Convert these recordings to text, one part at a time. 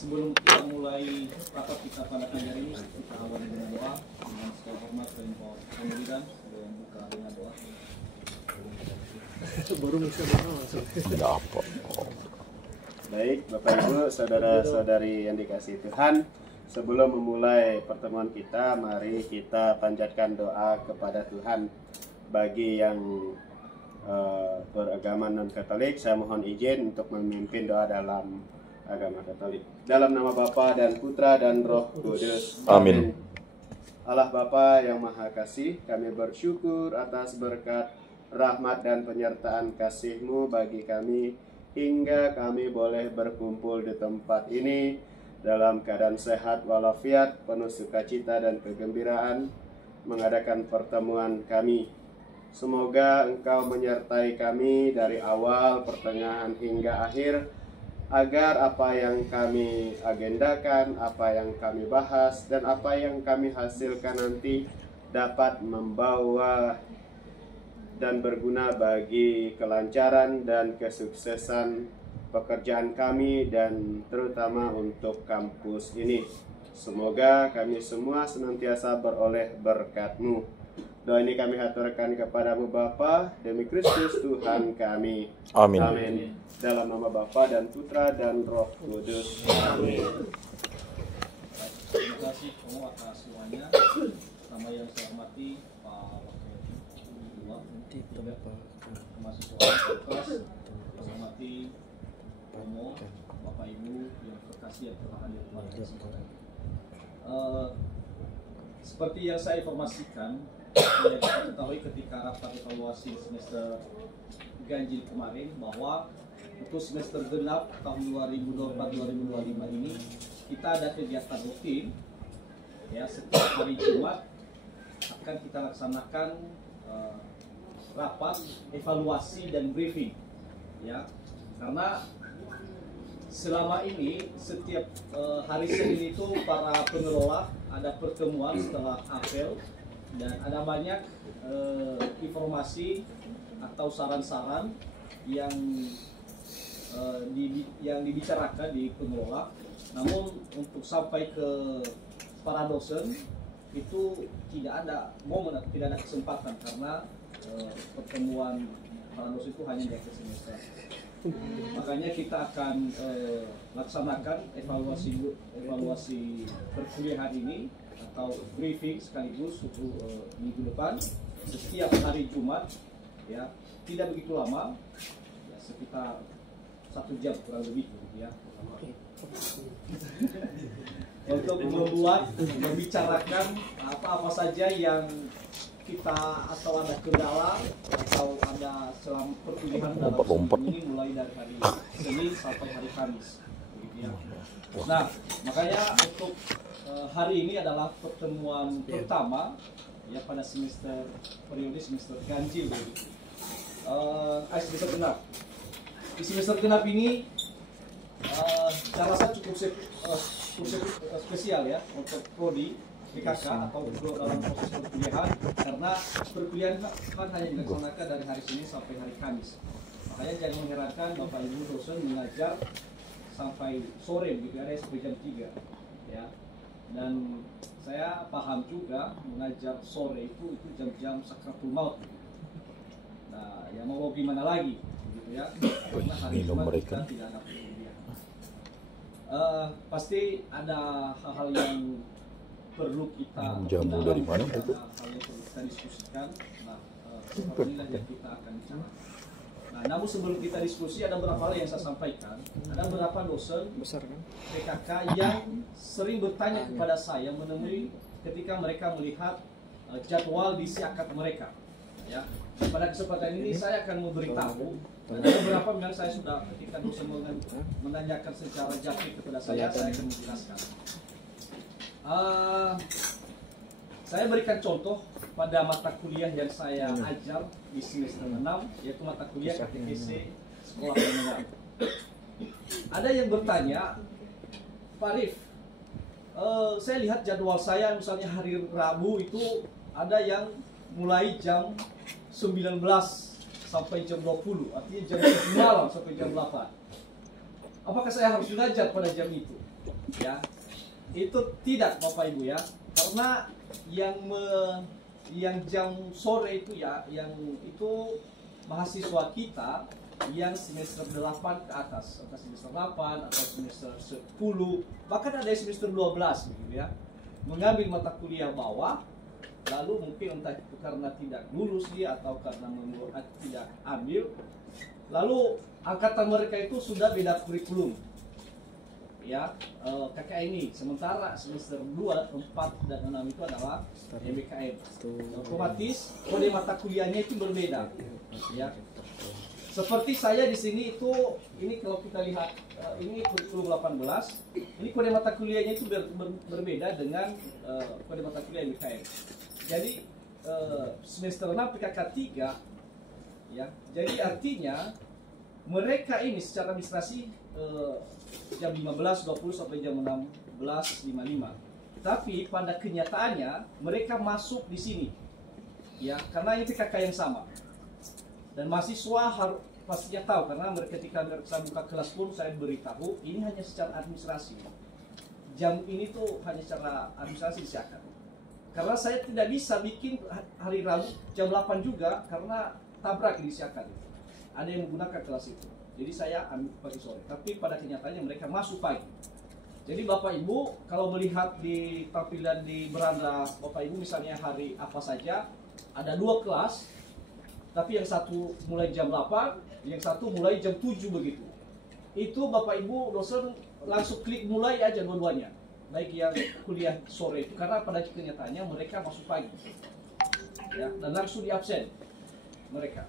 sebelum kita mulai rapat kita pada pagi hari ini, kita awali dengan doa dengan segala hormat dan kemudian buka dengan doa. Baru bisa doa langsung. Apa? Baik, Bapak Ibu, saudara-saudari yang dikasihi Tuhan, sebelum memulai pertemuan kita, mari kita panjatkan doa kepada Tuhan. Bagi yang beragama non-Katolik, saya mohon izin untuk memimpin doa dalam agama Katolik. Dalam nama Bapa dan Putra dan Roh Kudus. Amin. Allah Bapa yang Maha Kasih, kami bersyukur atas berkat, rahmat dan penyertaan kasih-Mu bagi kami, hingga kami boleh berkumpul di tempat ini dalam keadaan sehat walafiat, penuh sukacita dan kegembiraan mengadakan pertemuan kami. Semoga Engkau menyertai kami dari awal, pertengahan hingga akhir, agar apa yang kami agendakan, apa yang kami bahas, dan apa yang kami hasilkan nanti dapat membawa dan berguna bagi kelancaran dan kesuksesan pekerjaan kami dan terutama untuk kampus ini. Semoga kami semua senantiasa beroleh berkat-Mu. Doa ini kami haturkan kepadamu Bapa, demi Kristus Tuhan kami. Amin. Amin. Dalam nama Bapa dan Putra dan Roh Kudus. Amin. Terima kasih semua atas semuanya. Nama yang saya hormati Pak Wakil Ketua, mahasiswa kelas, saya hormati Romo, Bapak Ibu yang terkasih yang telah hadir pada kesempatan. Seperti yang saya informasikan, yang kita ketahui ketika rapat evaluasi semester ganjil kemarin, bahwa untuk semester genap tahun 2024-2025 ini kita ada kegiatan rutin, ya, setiap hari Jumat akan kita laksanakan rapat evaluasi dan briefing, ya, karena selama ini setiap hari Senin itu para pengelola ada pertemuan setelah apel dan ada banyak informasi atau saran-saran yang dibicarakan di pengelola. Namun untuk sampai ke para dosen itu tidak ada momen atau tidak ada kesempatan karena pertemuan para dosen itu hanya di akhir semester. Makanya kita akan laksanakan evaluasi perkuliahan ini atau briefing sekaligus untuk minggu depan setiap hari Jumat, ya, tidak begitu lama, ya, sekitar 1 jam kurang lebih, ya, untuk membicarakan apa saja yang kita atau ada kendala atau ada selama perkuliahan dalam ini mulai dari hari Senin sampai hari Kamis, ya. Nah, makanya untuk hari ini adalah pertemuan pertama, ya, pada periode semester ganjil, semester genap. Di semester genap ini saya rasa cukup spesial, ya, untuk prodi PKK atau dalam proses perkuliahan, karena perkuliahan kan hanya dilaksanakan dari hari Senin sampai hari Kamis. Makanya jangan mengherankan Bapak Ibu dosen mengajar sampai sore, begitu, ada sampai jam 3, ya. Dan saya paham juga mengajar sore itu jam-jam sakratul maut. Nah, ya mau gimana lagi, gitu, ya. Karena hari Jumat kita tidak ada perkuliahan. Pasti ada hal-hal yang perlu kita jamu dari mana itu? Hal yang perlu kita diskusikan. Nah, seperti inilah yang kita akan bicara. Nah, namun sebelum kita diskusi ada beberapa hal yang saya sampaikan. Ada beberapa dosen PKK yang sering bertanya kepada saya menemui ketika mereka melihat jadwal di akad mereka, ya. Pada kesempatan ini saya akan memberitahu. Ada beberapa yang saya sudah ketika dosen menanyakan secara japri kepada saya akan menjelaskan. Saya berikan contoh pada mata kuliah yang saya ajar di semester 6, yaitu mata kuliah KTKC Sekolah Menengah. Ada yang bertanya, Pak Rif, saya lihat jadwal saya misalnya hari Rabu itu ada yang mulai jam 19 sampai jam 20, artinya jam 7 malam sampai jam 8. Apakah saya harus belajar pada jam itu? ya. Itu tidak Bapak Ibu ya, karena yang jam sore itu ya, yang itu mahasiswa kita yang semester 8 ke atas, atau semester 8 atau semester 10, bahkan ada yang semester 12 begitu ya, mengambil mata kuliah bawah, lalu mungkin entah itu karena tidak lulus dia atau karena tidak ambil, lalu angkatan mereka itu sudah beda kurikulum ya, KKN, sementara semester 2, 4, dan 6 itu adalah MBKM. Otomatis kode mata kuliahnya itu berbeda ya. Seperti saya di sini itu, ini kalau kita lihat ini kurikulum 18, ini kode mata kuliahnya itu berbeda dengan kode mata kuliah MBKM. Jadi semester 6 PKK 3 ya. Jadi artinya mereka ini secara administrasi jam 15.20 sampai jam 16.55. Tapi pada kenyataannya mereka masuk di sini ya, karena ini PKK yang sama. Dan mahasiswa harus pastinya tahu, karena ketika mereka buka kelas pun saya beritahu ini hanya secara administrasi. Jam ini tuh hanya secara administrasi disiapkan. Karena saya tidak bisa bikin hari Rabu jam 8 juga karena tabrak disiapkan. Ada yang menggunakan kelas itu. Jadi saya ambil pagi sore. Tapi pada kenyataannya mereka masuk pagi. Jadi Bapak Ibu kalau melihat di tampilan di beranda Bapak Ibu misalnya hari apa saja, ada 2 kelas. Tapi yang satu mulai jam 8, yang satu mulai jam 7 begitu. Itu Bapak Ibu dosen langsung klik mulai aja dua-duanya. Baik yang kuliah sore itu, karena pada kenyataannya mereka masuk pagi. Ya, dan langsung di absen mereka.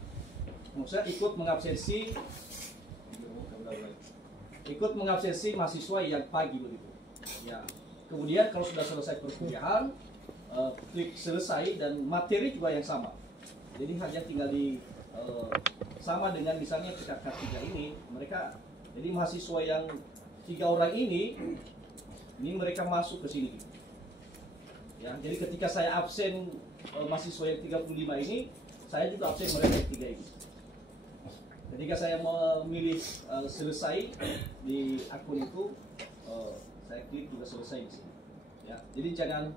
Maksudnya ikut mengabsensi mahasiswa yang pagi begitu. Ya. Kemudian kalau sudah selesai perkuliahan, klik selesai dan materi juga yang sama. Jadi hanya tinggal di sama dengan misalnya PKK 3 ini, mereka jadi mahasiswa yang 3 orang ini mereka masuk ke sini. Ya, jadi ketika saya absen mahasiswa yang 35 ini, saya juga absen mereka yang 3 ini. Ketika saya memilih selesai di akun itu, saya klik juga selesai di sini. Ya, jadi jangan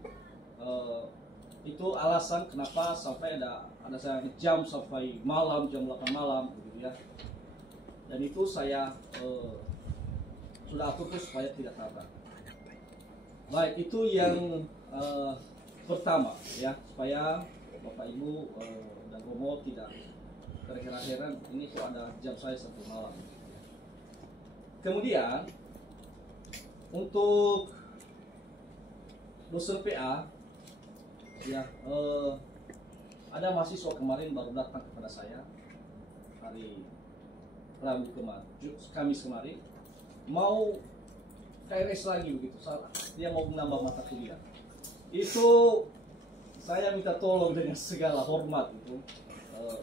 itu alasan kenapa sampai ada saya jam sampai malam, jam 8 malam, gitu ya. Dan itu saya sudah atur supaya tidak tabrak. Baik, itu yang pertama ya, supaya Bapak Ibu dan Romo tidak terheran-heran ini kok ada jam saya sampai malam. Kemudian untuk dosen PA ya, ada mahasiswa kemarin baru datang kepada saya hari Rabu kemarin, Kamis kemarin, mau KRS lagi begitu, dia mau menambah mata kuliah. Itu saya minta tolong dengan segala hormat itu.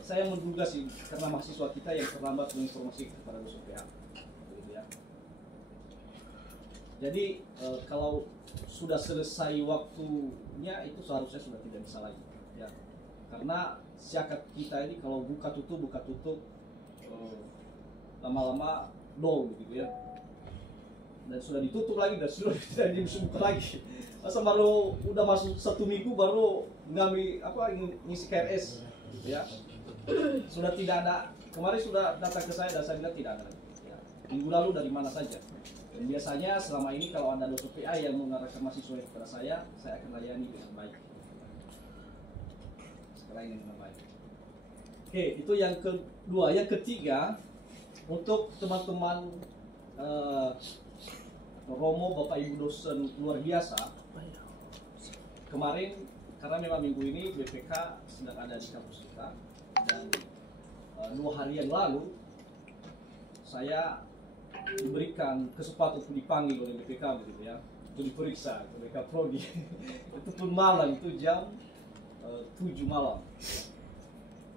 Saya menduga sih karena mahasiswa kita yang terlambat menginformasikan kepada dosen PA, gitu ya. Jadi kalau sudah selesai waktunya itu seharusnya sudah tidak bisa lagi, ya. Karena syakat kita ini kalau buka tutup lama-lama down gitu ya. Dan sudah ditutup lagi dan sudah tidak dibuka lagi. Masa baru udah masuk 1 minggu baru ngisi KRS, ya. Sudah tidak ada, kemarin sudah datang ke saya dan saya bilang tidak ada lagi. Ya. Minggu lalu dari mana saja. Dan biasanya selama ini kalau ada dosen PA yang mengarahkan mahasiswa kepada saya akan layani dengan baik. Sekarang dengan baik. Oke, itu yang kedua. Yang ketiga, untuk teman-teman Romo, Bapak Ibu dosen luar biasa, kemarin karena memang minggu ini BPK sedang ada di kampus kita, dan 2 hari yang lalu saya diberikan kesempatan untuk dipanggil oleh BPK begitu ya, untuk diperiksa BPK Prodi. Itu pun malam, itu jam 7 malam,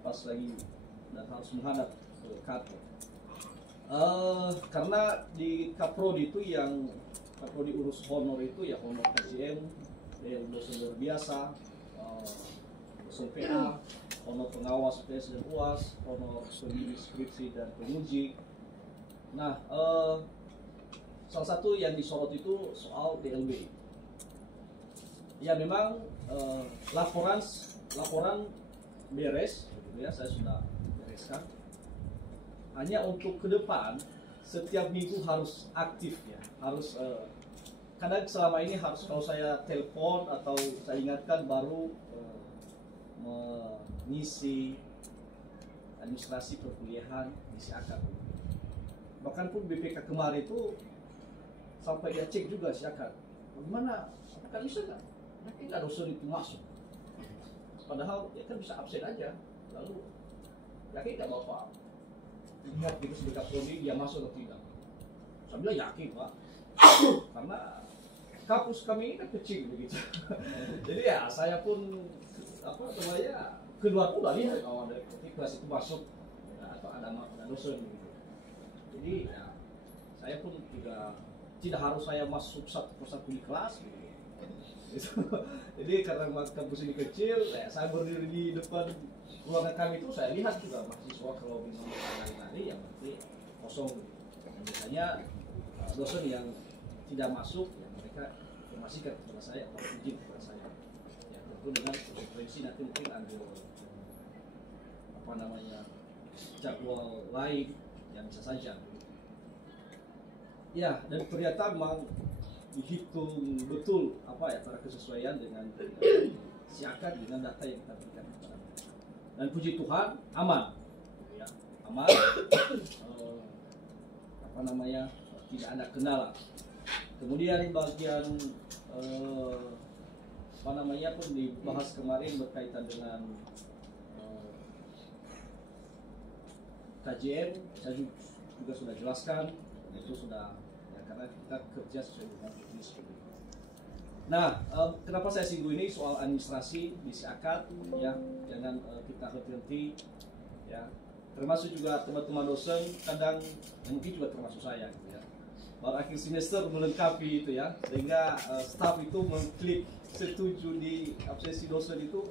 pas lagi dan harus menghadap ke kantor. Karena di Kaprodi itu yang Kaprodi urus honor itu ya honor KJM, yang dosen luar biasa, dosen PA, honor pengawas PS dan UAS, honor pemilih skripsi dan penguji. Nah, salah satu yang disorot itu soal DLB. Ya memang laporan beres, gitu ya, saya sudah bereskan. Hanya untuk ke depan setiap minggu harus aktif ya, harus kadang selama ini harus kalau saya telepon atau saya ingatkan baru mengisi administrasi perkuliahan, misi akad. Bahkan pun BPK kemarin itu sampai dia cek juga si akad, bagaimana, apakah bisa nggak? Nanti nggak dosen itu masuk. Padahal ya kan bisa absen aja, lalu yakin nggak bapak lihat gitu sedekat prodi dia masuk atau tidak? Saya bilang yakin pak, karena kampus kami ini kan kecil begitu. Jadi ya saya pun apa namanya kedua pun udah lihat kalau ada kelas itu masuk ya, atau ada dosen begitu. Jadi ya saya pun tidak harus saya masuk satu persatu di kelas gitu. Jadi karena kampus ini kecil, ya, saya berdiri di depan ruangan kami itu saya lihat juga mahasiswa kalau bisa lari-lari ya berarti kosong. Dan biasanya dosen yang tidak masuk ya mereka informasikan kepada saya atau izin kepada saya. Ya tentu dengan konsekuensi nanti mungkin ambil apa namanya jadwal lain yang bisa saja. Ya dan ternyata memang dihitung betul apa ya para kesesuaian dengan siakan dengan data yang kita berikan kepada mereka. Dan puji Tuhan aman, gitu ya, aman, apa namanya tidak ada kendala. Kemudian bagian apa namanya pun dibahas kemarin berkaitan dengan KJM, saya juga sudah jelaskan itu sudah ya, karena kita kerja sesuai dengan juknis. Nah, kenapa saya singgung ini soal administrasi misi akad ya, jangan kita henti ya. Termasuk juga teman-teman dosen kadang mungkin juga termasuk saya gitu ya. Baru akhir semester melengkapi itu ya, sehingga staf itu mengklik setuju di absensi dosen itu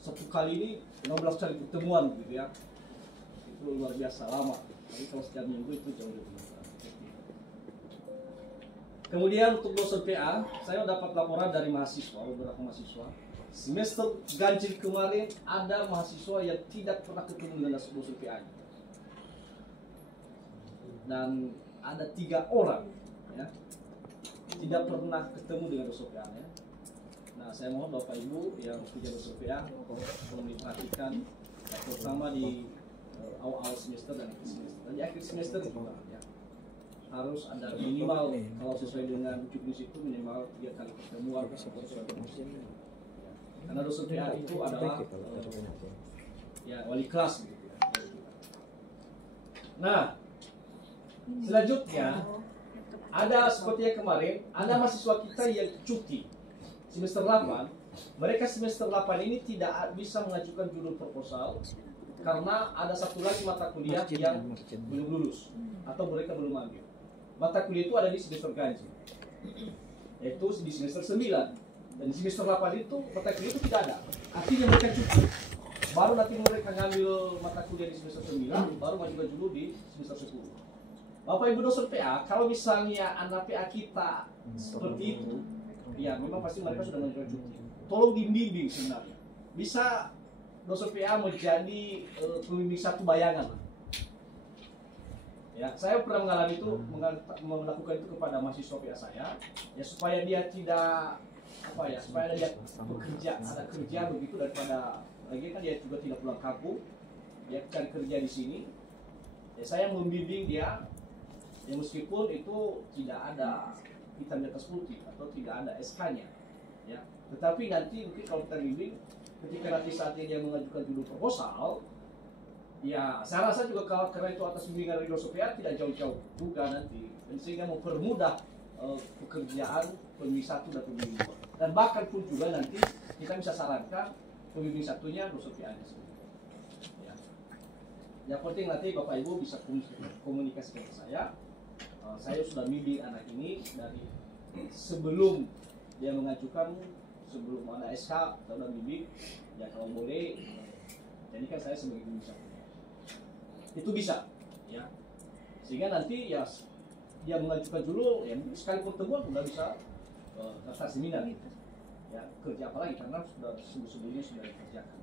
satu kali ini 16 kali pertemuan gitu ya. Itu luar biasa lama. Tapi kalau setiap minggu itu jauh lebih efektif. Kemudian untuk dosen PA, saya dapat laporan dari mahasiswa, beberapa mahasiswa. Semester ganjil kemarin ada mahasiswa yang tidak pernah ketemu dengan dosen PA. Dan ada 3 orang ya, tidak pernah ketemu dengan dosen PA ya. Nah, saya mohon Bapak Ibu yang punya dosen PA tolong diperhatikan, terutama di awal semester dan akhir semester. Dan di akhir semester juga ya. Harus ada minimal kalau sesuai dengan juknis itu minimal 3 kali pertemuan sesuai dengan ya. Karena dosen PA itu adalah ya wali kelas gitu ya. Nah, selanjutnya ada seperti yang kemarin ada mahasiswa kita yang cuti semester 8. Mereka semester 8 ini tidak bisa mengajukan judul proposal karena ada satu lagi mata kuliah yang belum lulus atau mereka belum ambil. Mata kuliah itu ada di semester ganjil, yaitu di semester 9. Dan di semester 8 itu mata kuliah itu tidak ada. Artinya mereka cuti. Baru nanti mereka ngambil mata kuliah di semester 9, baru mengajukan judul di semester 10. Bapak Ibu dosen PA, kalau misalnya anak PA kita seperti itu, ya memang pasti mereka sudah mengajukan cuti. Tolong dibimbing sebenarnya. Bisa dosen PA menjadi pembimbing satu bayangan. Ya, saya pernah mengalami itu, melakukan itu kepada mahasiswa PA saya, ya supaya dia tidak apa ya, supaya dia bekerja, ada kerja begitu daripada lagi kan dia juga tidak pulang kampung, dia cari kerja di sini. Ya, saya membimbing dia, ya meskipun itu tidak ada hitam di atas putih atau tidak ada SK-nya, ya. Tetapi nanti mungkin kalau kita bimbing, ketika nanti saatnya dia mengajukan judul proposal, ya saya rasa juga kalau karena itu atas bimbingan dari dosen PA tidak jauh-jauh juga nanti, dan sehingga mempermudah pekerjaan pembimbing 1 dan pembimbing 2. Dan bahkan pun juga nanti kita bisa sarankan pembimbing 1-nya dosen PA-nya sendiri. Ya. Yang penting nanti Bapak Ibu bisa komunikasi dengan saya. Saya sudah bimbing anak ini dari sebelum dia mengajukan, sebelum ada SK, saya sudah bimbing. Ya kalau boleh, jadikan saya sebagai pembimbing 1. Itu bisa, ya. Sehingga nanti ya dia mengajukan dulu, ya mungkin sekali pertemuan sudah bisa daftar seminar. Ya, kerja apa lagi karena sudah sebelumnya sudah dikerjakan.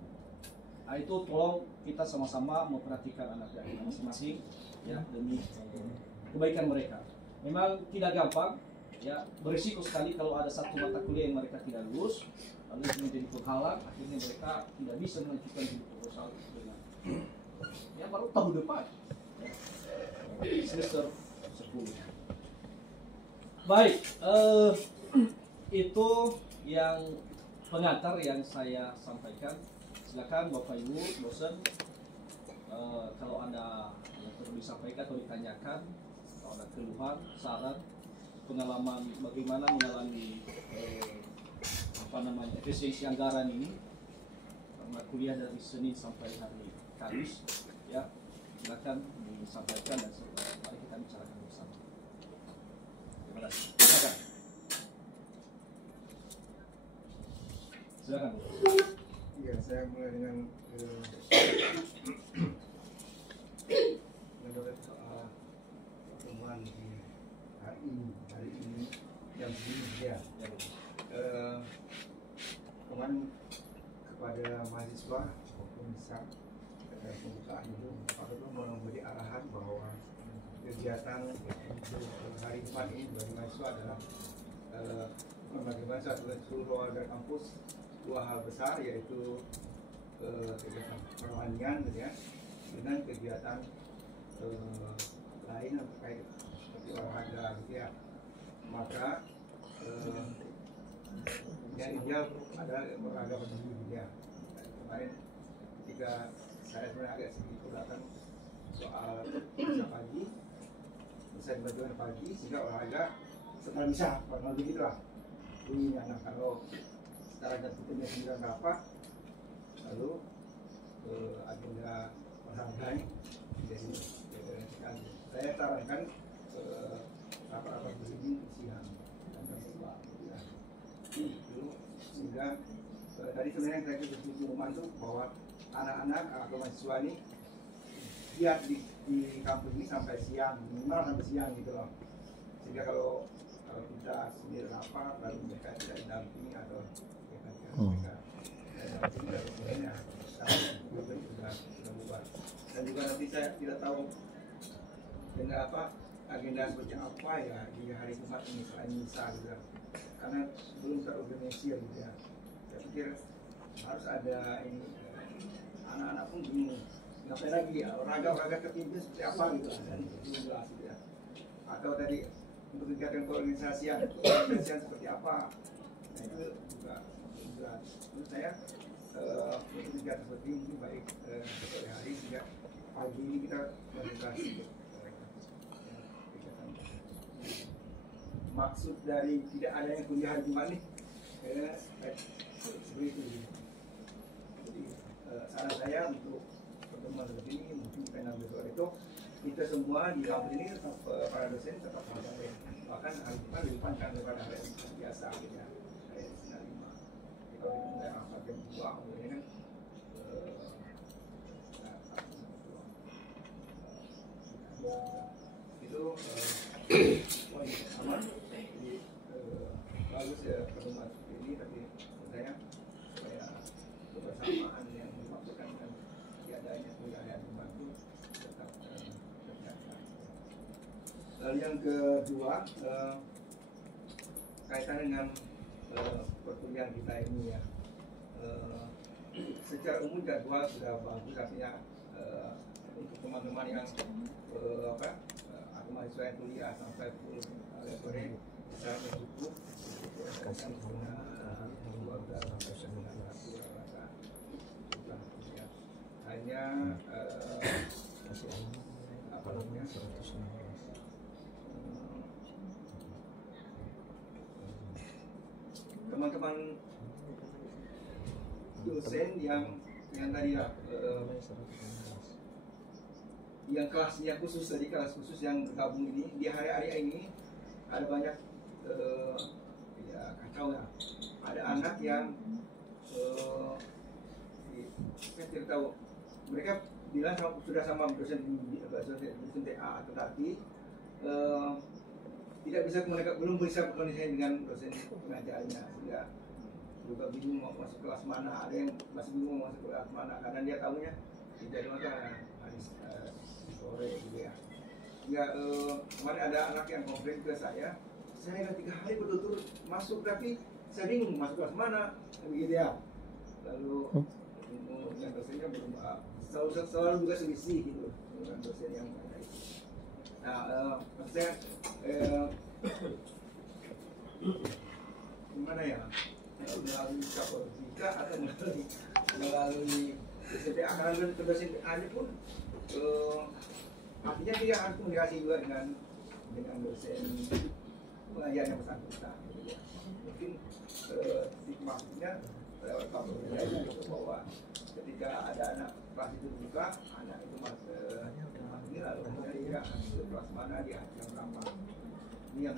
Nah, itu tolong kita sama-sama memperhatikan anak kita masing-masing ya demi kebaikan mereka. Memang tidak gampang, ya berisiko sekali kalau ada satu mata kuliah yang mereka tidak lulus, lalu itu menjadi penghalang, akhirnya mereka tidak bisa melanjutkan hidup proposal dengan ya baru tahun depan semester 10. Baik, itu yang pengantar yang saya sampaikan. Silakan Bapak Ibu dosen, kalau ada yang perlu disampaikan atau ditanyakan, kalau ada keluhan, saran, pengalaman bagaimana mengalami efisiensi anggaran ini karena kuliah dari Senin sampai hari Kamis, ya silakan disampaikan dan mari kita bicarakan bersama. Terima kasih. Silakan. Iya, saya mulai dengan menurut soal pertemuan di hari ini jam segini ya. Kemarin kepada mahasiswa maupun bisa pembukaan itu Pak Ketua memberi arahan bahwa kegiatan untuk hari Jumat ini bagi mahasiswa adalah bagaimana seluruh warga kampus dua hal besar, yaitu kegiatan kerohanian gitu ya, dengan kegiatan lain yang terkait seperti olahraga gitu ya. Maka yang ideal adalah olahraga pagi gitu ya. Kemarin ketika saya sebenarnya agak sedikit keberatan soal bisa pagi, bisa dibagikan pagi sehingga olahraga setelah bisa, kurang lebih gitu lah. Ini anak kalau secara jadwalnya 9 berapa, lalu agenda olahraganya jadi saya sarankan apa-apa begini siang dan jam 2 ya. Itu sehingga tadi sebenarnya saya diskusi rumah itu bahwa anak-anak atau mahasiswa ini giat di kampus ini sampai siang, minimal sampai siang gitu loh. Sehingga kalau kita sendiri rapat lalu mereka tidak didampingi atau mereka sudah bubar. Dan juga nanti saya tidak tahu dengan apa agenda seperti apa ya di hari Jumat ini selain misa gitu, karena belum terorganisir gitu ya. Saya pikir harus ada ini, anak-anak pun bingung ngapain lagi ya, olahraga terpimpin seperti apa gitu, dan belum jelas gitu ya. Atau tadi untuk kegiatan keorganisasian seperti apa, nah itu juga jelas. Menurut saya untuk kegiatan seperti ini baik sore hari sehingga pagi ini kita melakukan maksud dari tidak adanya kuliah hari Jumat nih seperti itu. Jadi saran saya untuk pertemuan seperti ini mungkin kita ambil soal itu, kita semua di kampus ini para dosen tetap sampai bahkan hari Jumat lebih panjang daripada hari biasa gitu ya. Hari Senin 5 kalau kita mulai rapat jam 2 ini kan itu poin pertama. Jadi bagus ya pertemuan seperti ini, tapi saya supaya kebersamaan yang dimaksudkan dengan tiadanya kuliah yang membantu tetap terjaga. Lalu yang kedua kaitan dengan perkuliahan kita ini ya, secara umum jadwal sudah bagus, artinya untuk teman-teman yang atau mahasiswa yang kuliah sampai pukul sore bisa cukup kasih keluarga sampai sembilan rasa hanya apa namanya teman-teman dosen yang tadi ya yang kelasnya khusus, tadi kelas khusus yang bergabung ini di hari-hari ini ada banyak ya kacau ya. Ada anak yang saya tidak tahu, mereka bilang sudah sama dosen TA, tetapi tidak bisa belum bisa komunikasi dengan dosen pengajarnya, sehingga juga bingung mau masuk kelas mana, ada yang masih bingung mau masuk kelas mana karena dia tahunya tidak hari sore gitu ya. Ya kemarin ada anak yang komplain ke saya 3 hari betul-betul masuk tapi saya bingung masuk kelas mana begitu ya. Lalu yang dosennya belum selalu juga selisih gitu dengan dosen yang ada itu. Nah, maksudnya gimana ya, melalui Kapolsika atau melalui SMP akan ke dosen ini pun artinya dia harus komunikasi juga dengan dosen pengajar yang bersangkutan. Mungkin maksudnya lewat Kapolsika itu bahwa ketika ada anak kelas itu buka, anak itu ini lalu dia ke kelas mana, dia jam berapa. Ini yang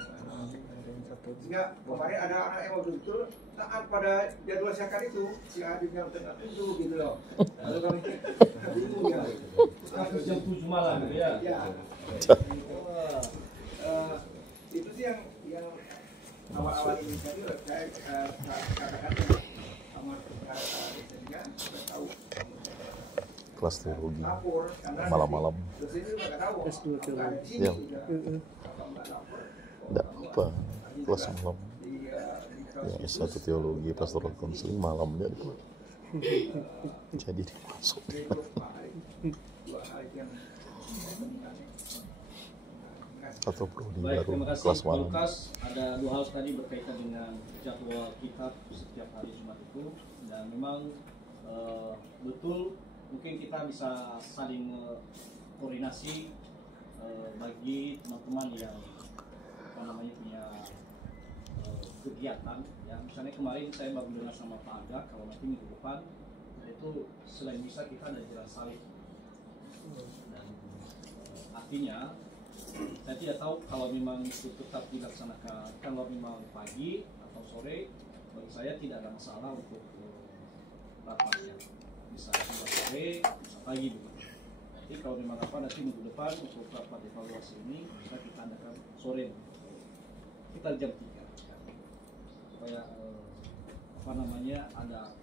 sehingga kemarin ada anak yang betul taat pada jadwal zakat itu, si Adib yang tengah itu gitu loh. Lalu kami bingung ya. Jam 7 malam gitu ya. Ya. Itu sih yang awal-awal ini tadi saya katakan sama dosennya, saya tahu kelas teologi malam-malam S2 teologi ya enggak apa kelas malam ya S1 teologi pastoral counseling malamnya jadi dimasuk atau prodi Baik, baru terima kasih kelas Pak malam. Lukas. Ada 2 hal tadi berkaitan dengan jadwal kitab setiap hari Jumat itu, dan memang betul mungkin kita bisa saling koordinasi bagi teman-teman yang punya kegiatan ya. Misalnya kemarin saya baru dengar sama Pak Aga kalau nanti minggu depan itu selain bisa kita ada jalan salib, dan artinya saya tidak tahu kalau memang itu tetap dilaksanakan kalau memang pagi atau sore, bagi saya tidak ada masalah untuk rapatnya, bisa sore bisa pagi begitu. Jadi kalau memang nanti minggu depan untuk rapat evaluasi ini bisa kita adakan sore, kita jam 3 supaya ada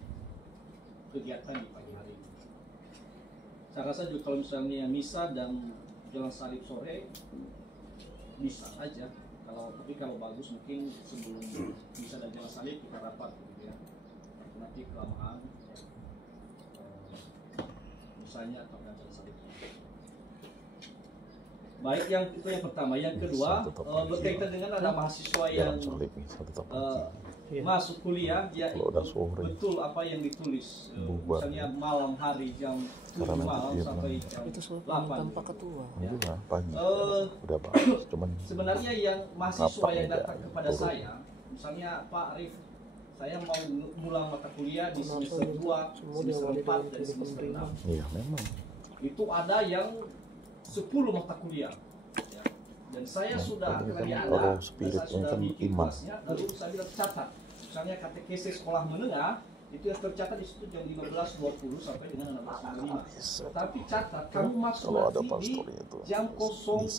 kegiatan di pagi hari. Saya rasa juga kalau misalnya misa dan jalan salib sore bisa aja, tapi kalau bagus mungkin sebelum misa dan jalan salib kita rapat gitu ya, nanti kelamaan misanya atau jalan salib. Baik, yang itu yang pertama. Yang kedua berkaitan dengan ada mahasiswa yang masuk kuliah, dia betul apa yang ditulis, misalnya malam hari jam 7 malam sampai jam 8 tanpa ketua ya. Pagi udah bagus, cuman sebenarnya yang mahasiswa yang datang kepada saya, misalnya Pak Arif, saya mau mulai mata kuliah di semester 2, semester 4, dan semester 6. Iya memang Itu ada yang 10 mata kuliah ya. Dan saya sudah kerja ada, saya sudah bikin kelasnya, lalu saya bilang catat. Misalnya katekese sekolah menengah itu yang tercatat di situ jam 15.20 sampai dengan 16.05. Tapi catat kamu masuk nanti di jam 08.00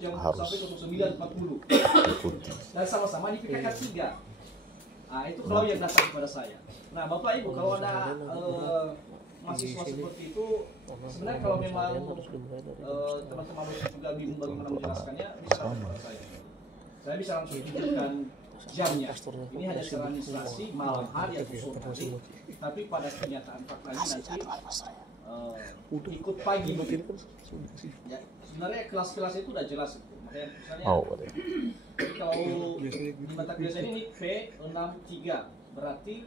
jam sampai 09.40 dan sama-sama di PKK 3. Nah itu kalau yang datang kepada saya. Nah Bapak Ibu, kalau ada mahasiswa seperti itu, sebenarnya kalau memang teman-teman juga bingung bagaimana menjelaskannya, bisa langsung kepada saya. Saya bisa langsung tunjukkan jamnya. Ini hanya secara administrasi malam hari atau sore hari, tapi pada kenyataan faktanya nanti ikut pagi begitu. Ya, sebenarnya kelas-kelas itu udah jelas itu. Makanya misalnya jadi kalau di mata kuliah saya ini P63 berarti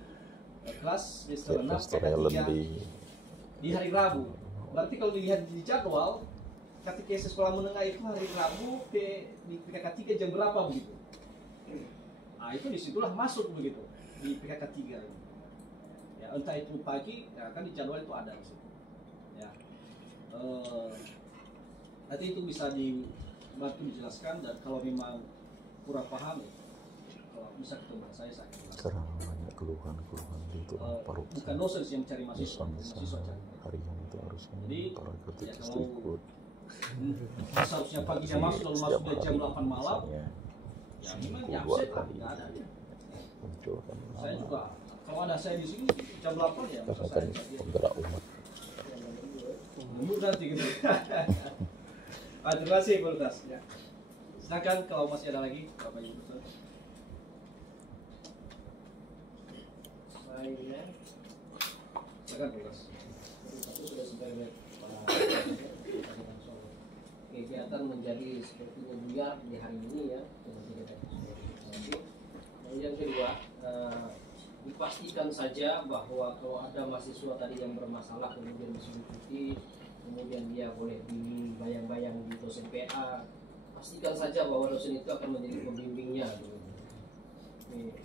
kelas semester 6 di hari Rabu. Berarti kalau dilihat di jadwal katekese sekolah menengah itu hari Rabu di PKK 3 jam berapa begitu. Nah itu disitulah masuk begitu di PKK 3 ya, entah itu pagi ya, kan di jadwal itu ada di situ ya. Nanti itu bisa dibantu dijelaskan, dan kalau memang kurang paham ya, kalau bisa ketemu saya akan jelaskan. karena banyak keluhan itu paru bukan dosen sih yang cari mahasiswa cari harian itu harusnya jadi para ketua ya, itu ikut seharusnya bosnya paginya masuk lalu setiap masuk jam 8 malam, misalnya ya memang seminggu ya 2 absen lah, kali nggak ada ya. muncul kan Saya nama juga kalau ada saya di sini jam 8 ya karena masa kan saya penggerak umat. nunggu nanti gitu. Terima kasih Bu Lukas. Ya. Silakan kalau masih ada lagi Bapak Ibu. Baiknya. Silakan Bu Lukas. Aku sudah sempat lihat kegiatan menjadi sepertinya buyar di hari ini ya. Kemudian kedua, dipastikan saja bahwa kalau ada mahasiswa tadi yang bermasalah kemudian diikuti, kemudian dia boleh bayang-bayang di dosen PA, pastikan saja bahwa dosen itu akan menjadi pembimbingnya. Nih,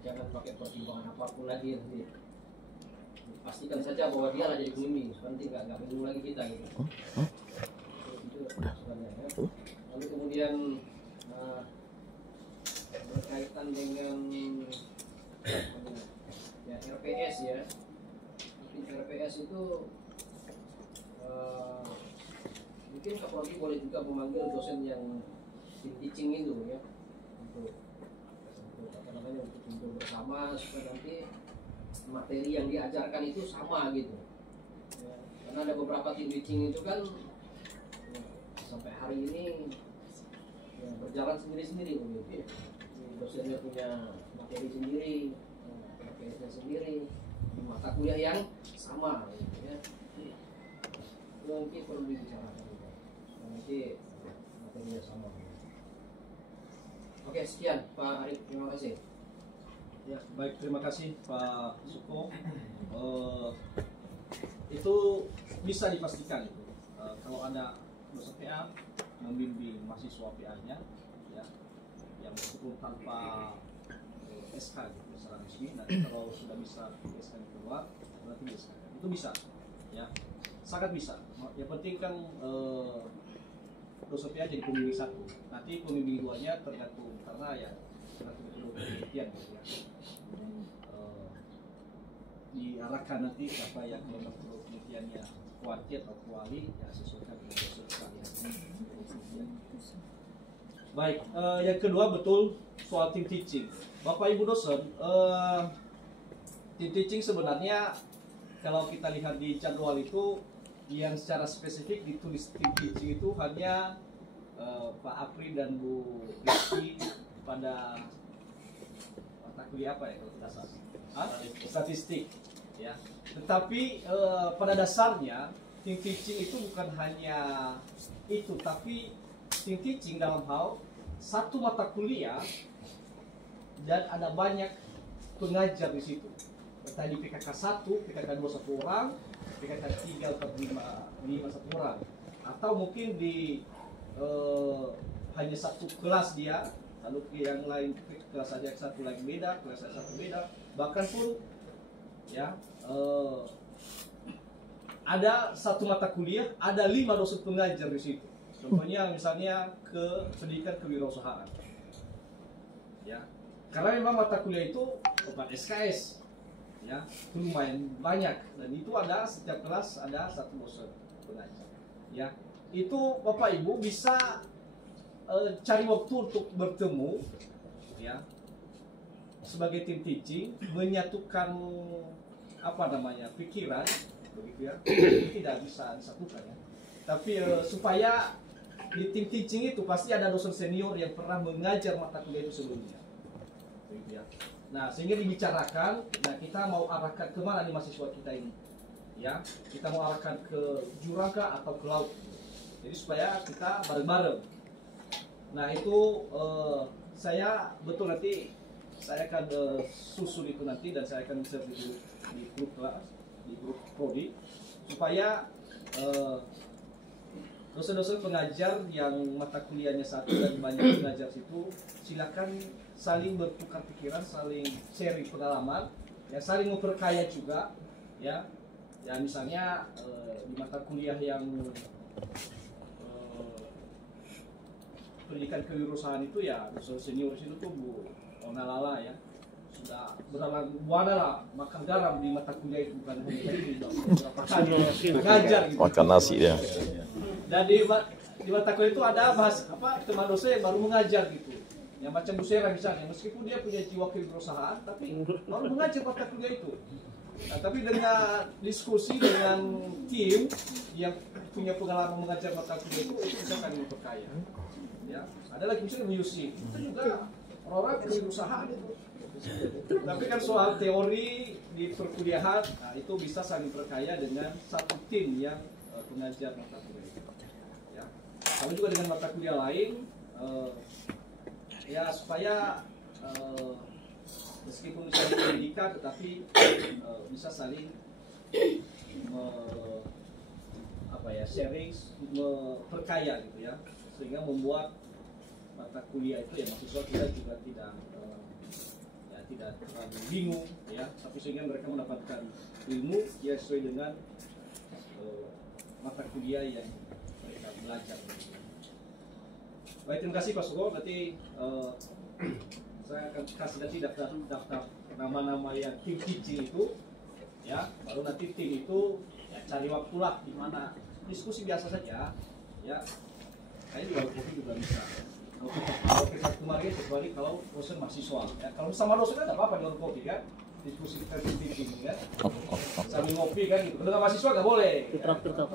jangan pakai pertimbangan apapun lagi. Nih. Pastikan saja bahwa dia lah jadi pembimbing, nanti nggak bingung lagi kita gitu. Itu sebenarnya. Ya. Lalu kemudian berkaitan dengan ya, RPS ya, mungkin RPS itu mungkin Kapolri boleh juga memanggil dosen yang teaching itu ya untuk apa namanya untuk kumpul bersama supaya nanti materi yang diajarkan itu sama gitu ya, karena ada beberapa tim teaching itu kan ya, sampai hari ini ya, berjalan sendiri-sendiri gitu ya. Dosennya punya materi sendiri, RPS-nya sendiri, mata kuliah yang sama, gitu ya. Mungkin perlu dibicarakan juga. Nanti materinya sama. Oke, sekian Pak Arif, terima kasih. Ya, baik, terima kasih Pak Suko. Itu bisa dipastikan itu. Kalau ada dosen PA membimbing mahasiswa PA-nya, ya. Yang meskipun tanpa SK gitu, secara resmi. Nanti kalau sudah bisa SK keluar, berarti SK itu bisa, ya, sangat bisa. Yang penting kan dosen PA jadi pembimbing satu, nanti pembimbing duanya tergantung karena ya tergantung penelitian gitu ya. Diarahkan nanti apa yang kalau penelitiannya kuanti atau kuali ya sesuaikan dengan dosen sekalian. Baik, yang kedua betul soal tim teaching. Bapak Ibu dosen, tim teaching sebenarnya kalau kita lihat di jadwal itu yang secara spesifik ditulis tim teaching itu hanya Pak Apri dan Bu Rizky pada mata kuliah apa ya kalau tidak salah? Statistik. Ya. Tetapi pada dasarnya tim teaching itu bukan hanya itu, tapi tim teaching dalam hal satu mata kuliah dan ada banyak pengajar di situ. Tadi PKK 1, PKK 2 1 orang, PKK 3 4 5 1 orang. Atau mungkin di hanya satu kelas dia, lalu yang lain kelas aja satu lagi beda, kelas satu beda. Bahkan pun ya ada satu mata kuliah, ada 5 dosen pengajar di situ. Contohnya misalnya ke pendidikan kewirausahaan, ya, karena memang mata kuliah itu 4 SKS, ya, itu lumayan banyak dan itu ada setiap kelas ada satu dosen pengajar, ya, itu Bapak Ibu bisa cari waktu untuk bertemu, ya, sebagai tim teaching menyatukan apa namanya pikiran, begitu ya, tidak bisa disatukan ya, tapi supaya di tim teaching itu pasti ada dosen senior yang pernah mengajar mata kuliah itu sebelumnya. Ya. Nah, sehingga dibicarakan, nah kita mau arahkan kemana nih mahasiswa kita ini? Ya, kita mau arahkan ke jurang kah atau ke laut? Jadi supaya kita bareng-bareng. Nah itu saya betul nanti saya akan susun itu nanti dan saya akan share di grup kelas, di grup prodi supaya dosen-dosen pengajar yang mata kuliahnya satu dan banyak pengajar situ silakan saling bertukar pikiran, saling sharing pengalaman, ya, saling memperkaya juga, ya. Ya misalnya di mata kuliah yang pendidikan kewirausahaan itu ya dosen senior itu tuh Bu Onalala ya sudah berbuana lah makan garam di mata kuliah itu bukan hanya tadi beberapa kali ngajar gitu. Makan nasi dia. Dan di mata kuliah itu ada bahas apa teman dosen yang baru mengajar gitu, yang macam Bu Sera misalnya, meskipun dia punya jiwa kewirausahaan tapi baru mengajar mata kuliah itu. Nah, tapi dengan diskusi dengan tim yang punya pengalaman mengajar mata kuliah itu bisa saling memperkaya. Ya, ada lagi misalnya music itu juga orang-orang kewirausahaan itu. Tapi kan soal teori di perkuliahan, nah itu bisa saling perkaya dengan satu tim yang pengajar mata kuliah. Ya, kalau juga dengan mata kuliah lain, ya supaya meskipun misalnya pendidikan, tetapi bisa saling sharing, memperkaya gitu ya, sehingga membuat mata kuliah itu ya mahasiswa kita juga tidak terlalu bingung ya, tapi sehingga mereka mendapatkan ilmu yang sesuai dengan mata kuliah yang mereka belajar. Baik, terima kasih Pak Suko. Nanti saya akan kasih nanti daftar nama-nama yang tim teaching itu, ya. Baru nanti tim itu ya, cari waktulah di mana diskusi biasa saja, ya. Kayaknya di warung kopi juga bisa. Kalau kita kemarin kecuali kalau dosen mahasiswa, ya. Kalau sama dosen kan nggak apa-apa di warung kopi kan, diskusi kita tim teaching kan, sambil ngopi kan gitu. Dengan mahasiswa nggak boleh.